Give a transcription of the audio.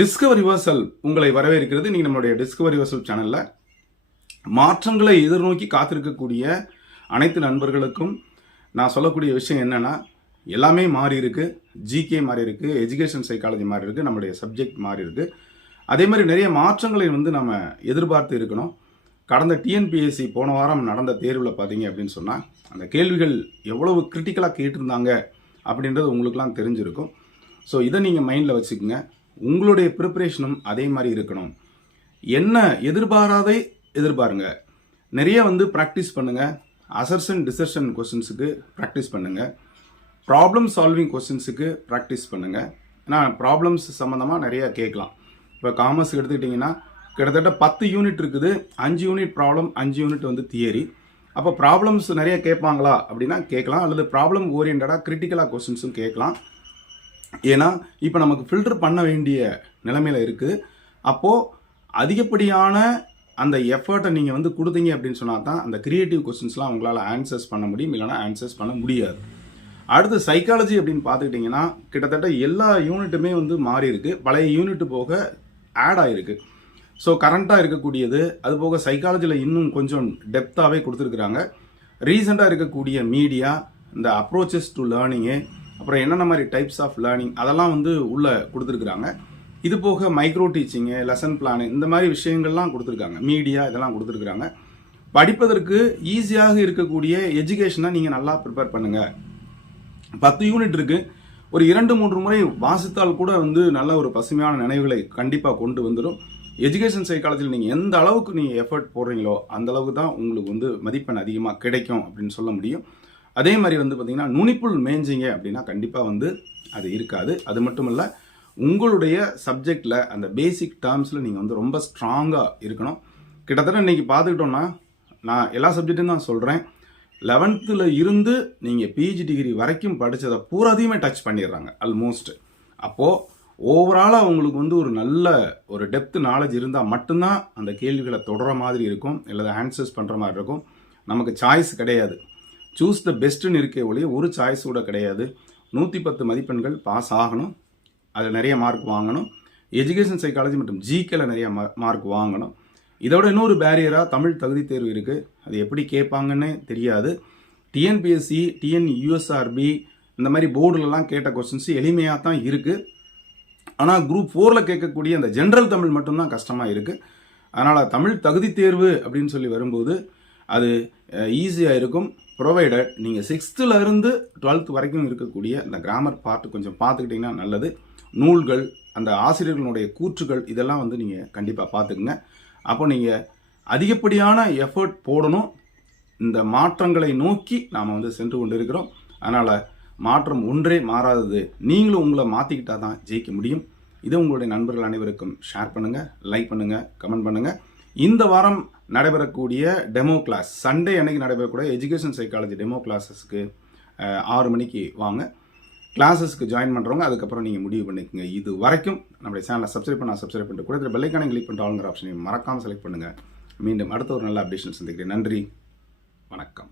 Discovery வர்சல் உங்களை வரவேற்கிறது. நீங்கள் நம்மளுடைய டிஸ்கவரி வர்சல் சேனலில் மாற்றங்களை எதிர்நோக்கி காத்திருக்கக்கூடிய அனைத்து நண்பர்களுக்கும் நான் சொல்லக்கூடிய விஷயம் என்னென்னா எல்லாமே மாறி இருக்கு. ஜிகே மாறி இருக்கு. எஜுகேஷன் சைக்காலஜி மாறி இருக்கு. நம்மளுடைய சப்ஜெக்ட் மாறி இருக்கு. அதே மாதிரி நிறைய மாற்றங்களை வந்து நம்ம எதிர்பார்த்து இருக்கணும். கடந்த டிஎன்பிஎஸ்சி போன வாரம் நடந்த தேர்வில் பார்த்தீங்க அப்படின்னு சொன்னால் அந்த கேள்விகள் எவ்வளவு கிரிட்டிக்கலாக கேட்டிருந்தாங்க அப்படின்றது உங்களுக்குலாம் தெரிஞ்சிருக்கும். ஸோ இதை நீங்கள் மைண்டில் வச்சுக்கோங்க. உங்களுடைய ப்ரிப்பரேஷனும் அதே மாதிரி இருக்கணும். என்ன எதிர்பாராதே எதிர்பாருங்க. நிறைய வந்து ப்ராக்டிஸ் பண்ணுங்கள் அசர்ஷன் டிசர்ஷன் கொஸ்டின்ஸுக்கு ப்ராக்டிஸ் பண்ணுங்கள் ப்ராப்ளம் சால்விங் கொஸ்டின்ஸுக்கு ப்ராக்டிஸ் பண்ணுங்கள் ஏன்னா ப்ராப்ளம்ஸ் சம்மந்தமாக நிறையா கேட்கலாம். இப்போ காமர்ஸ் எடுத்துக்கிட்டிங்கன்னா கிட்டத்தட்ட பத்து யூனிட் இருக்குது. அஞ்சு யூனிட் ப்ராப்ளம் அஞ்சு யூனிட் வந்து தியரி அப்போ ப்ராப்ளம்ஸ் நிறைய கேட்பாங்களா அப்படின்னா கேட்கலாம். அல்லது ப்ராப்ளம் ஓரியன்டாக கிரிட்டிக்கலாக கொஸ்டின்ஸும் கேட்கலாம். ஏன்னா இப்போ நமக்கு ஃபில்டர் பண்ண வேண்டிய நிலைமையில் இருக்குது அப்போது அதிகப்படியான அந்த எஃபர்ட்டை நீங்கள் வந்து கொடுத்தீங்க அப்படின்னு சொன்னால் தான் அந்த க்ரியேட்டிவ் கொஸ்டின்ஸ்லாம் உங்களால் ஆன்சர்ஸ் பண்ண முடியும் இல்லைனா ஆன்சர்ஸ் பண்ண முடியாது. அடுத்து சைக்காலஜி அப்படின்னு பார்த்துக்கிட்டிங்கன்னா கிட்டத்தட்ட எல்லா யூனிட்டுமே வந்து மாறி இருக்கு. பழைய யூனிட் போக ஆட் ஆகிருக்கு ஸோ கரண்ட்டாக இருக்கக்கூடியது அது போக சைக்காலஜியில் இன்னும் கொஞ்சம் டெப்த்தாகவே கொடுத்துருக்குறாங்க. ரீசெண்டாக இருக்கக்கூடிய மீடியா இந்த அப்ரோச்சஸ் டு லேர்னிங்கு அப்புறம் என்னென்ன மாதிரி டைப்ஸ் ஆஃப் லேர்னிங் அதெல்லாம் வந்து உள்ளே கொடுத்துருக்குறாங்க. இது போக மைக்ரோ டீச்சிங்கு லெசன் பிளானு இந்த மாதிரி விஷயங்கள்லாம் கொடுத்துருக்காங்க. மீடியா இதெல்லாம் கொடுத்துருக்குறாங்க. படிப்பதற்கு ஈஸியாக இருக்கக்கூடிய எஜுகேஷனை நீங்கள் நல்லா ப்ரிப்பேர் பண்ணுங்கள் பத்து யூனிட் இருக்குது ஒரு இரண்டு மூன்று முறை வாசித்தால் கூட வந்து நல்ல ஒரு பசுமையான நினைவுகளை கண்டிப்பாக கொண்டு வந்துடும் எஜுகேஷன் சைக்காலஜியில் நீங்கள் எந்த அளவுக்கு நீங்கள் எஃபர்ட் போடுறீங்களோ அந்த அளவுக்கு தான் உங்களுக்கு வந்து மதிப்பெண் அதிகமாக கிடைக்கும் அப்படின்னு சொல்ல முடியும். அதே மாதிரி வந்து பார்த்திங்கன்னா நுனிப்புள் மேய்ஞ்சிங்க அப்படின்னா கண்டிப்பாக வந்து அது இருக்காது. அது மட்டும் இல்லை உங்களுடைய சப்ஜெக்டில் அந்த பேசிக் டேர்ம்ஸில் நீங்கள் வந்து ரொம்ப ஸ்ட்ராங்காக இருக்கணும். கிட்டத்தட்ட இன்னைக்கு பார்த்துக்கிட்டோன்னா நான் எல்லா சப்ஜெக்ட்டும் தான் சொல்கிறேன் லெவன்த்தில் இருந்து நீங்கள் பிஜி டிகிரி வரைக்கும் படித்ததை பூராதையுமே டச் பண்ணிடுறாங்க ஆல்மோஸ்ட் அப்போது ஓவராலாக அவங்களுக்கு வந்து ஒரு நல்ல ஒரு டெப்த் நாலேஜ் இருந்தால் மட்டும்தான் அந்த கேள்விகளை தொடர மாதிரி இருக்கும் இல்லை ஆன்சர்ஸ் பண்ணுற மாதிரி இருக்கும். நமக்கு சாய்ஸ் கிடையாது. சூஸ் த பெஸ்ட்டுன்னு இருக்கே ஒழிய ஒரு சாய்ஸ் கூட கிடையாது. நூற்றி பத்து மதிப்பெண்கள் பாஸ் ஆகணும். அதில் நிறைய மார்க் வாங்கணும். எஜுகேஷன் சைக்காலஜி மற்றும் ஜிகேல நிறைய மார்க் வாங்கணும். இதோட இன்னொரு பேரியராக தமிழ் தகுதி தேர்வு இருக்குது அது எப்படி கேட்பாங்கன்னு தெரியாது. டிஎன்பிஎஸ்சி டிஎன் யூஎஸ்ஆர்பி இந்த மாதிரி போர்டுலலாம் கேட்ட கொஸ்டின்ஸ் எளிமையாக தான் இருக்குது ஆனால் குரூப் ஃபோரில் கேட்கக்கூடிய அந்த ஜென்ரல் தமிழ் மட்டும்தான் கஷ்டமாக இருக்குது அதனால் தமிழ் தகுதி தேர்வு அப்படின்னு சொல்லி வரும்போது அது ஈஸியாக இருக்கும். ப்ரொவைடட் நீங்கள் சிக்ஸ்த்துலேருந்து டுவெல்த் வரைக்கும் இருக்கக்கூடிய அந்த கிராமர் பார்ட் கொஞ்சம் பார்த்துக்கிட்டிங்கன்னா நல்லது. நூல்கள் அந்த ஆசிரியர்களுடைய கூற்றுகள் இதெல்லாம் வந்து நீங்கள் கண்டிப்பாக பார்த்துக்குங்க. அப்போ நீங்கள் அதிகப்படியான எஃபர்ட் போடணும். இந்த மாற்றங்களை நோக்கி நாம் வந்து சென்று கொண்டு இருக்கிறோம் அதனால் மாற்றம் ஒன்றே மாறாதது. நீங்களும் உங்களை மாற்றிக்கிட்டால் தான் ஜெயிக்க முடியும். இதை உங்களுடைய நண்பர்கள் அனைவருக்கும் ஷேர் பண்ணுங்கள் லைக் பண்ணுங்கள் கமெண்ட் பண்ணுங்கள் இந்த வாரம் நடைபெறக்கூடிய டெமோ கிளாஸ் சண்டே அன்னைக்கு நடைபெறக்கூடிய எஜுகேஷன் சைக்காலஜி டெமோ கிளாஸஸ்க்கு ஆறு மணிக்கு வாங்க. கிளாஸஸ்க்கு ஜாயின் பண்ணுறவங்க அதுக்கப்புறம் நீங்கள் முடிவு பண்ணிக்கோங்க. இது வரைக்கும் நம்மளுடைய சேனலை சப்ஸ்கிரைப் பண்ண சப்ஸ்கிரைப் பண்ணிட்டு கூட பெல்லைக்கான கிளிக் பண்ணிட்டு ஆளுங்கிற ஆப்ஷனையும் மறக்காமல் செலக்ட் பண்ணுங்கள் மீண்டும் அடுத்த ஒரு நல்ல அப்டேஷன் சந்திக்கிறேன். நன்றி. வணக்கம்.